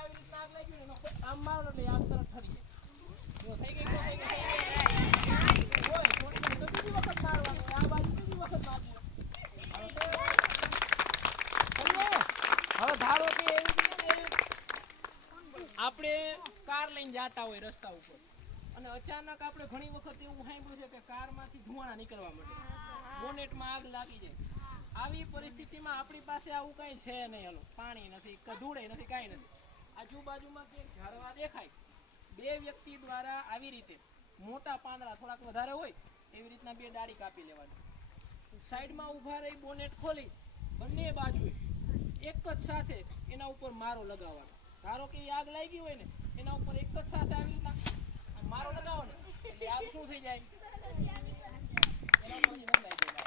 આવી રીતના આગ લાગી ને આમ મારો એટલે આગ તરફ ઠરી જાય. જો થઈ ગઈ તો થઈ ગઈ. ઓય થોડી તો બીજી વખત મારવાનું. આ બાજુ બીજી વખત મારવાનું. હવે ધારો કે એવી રીતે આપણે કાર લઈને જતા હોય રસ્તા ઉપર અને અચાનક આપણે ઘણી વખત એવું સાંભળ્યું છે કે કારમાંથી ધુમાડા નીકળવા માંડે, બોનેટમાં આગ લાગી જાય. આવી પરિસ્થિતિમાં આપણી પાસે આવું કઈ છે નહીં. હાલો, પાણી નથી, ધૂળે નથી, કાંઈ નથી. આજુબાજુમાં ક્યાંક ઝાડવા દેખાય, બે વ્યક્તિ દ્વારા આવી રીતે મોટા પાંદડા થોડાક વધારે હોય એવી રીતના બે ડાળી કાપી લેવાની, સાઈડમાં ઊભા રહી બોનેટ ખોલી બંને બાજુએ એક જ સાથે એના ઉપર મારો લગાવવાનો. ધારો કે આગ લાગી હોય ને એના ઉપર એક જ સાથે આવી રીતના મારો લગાવો ને એટલે આગ શું થઈ જાય? એના ઉપર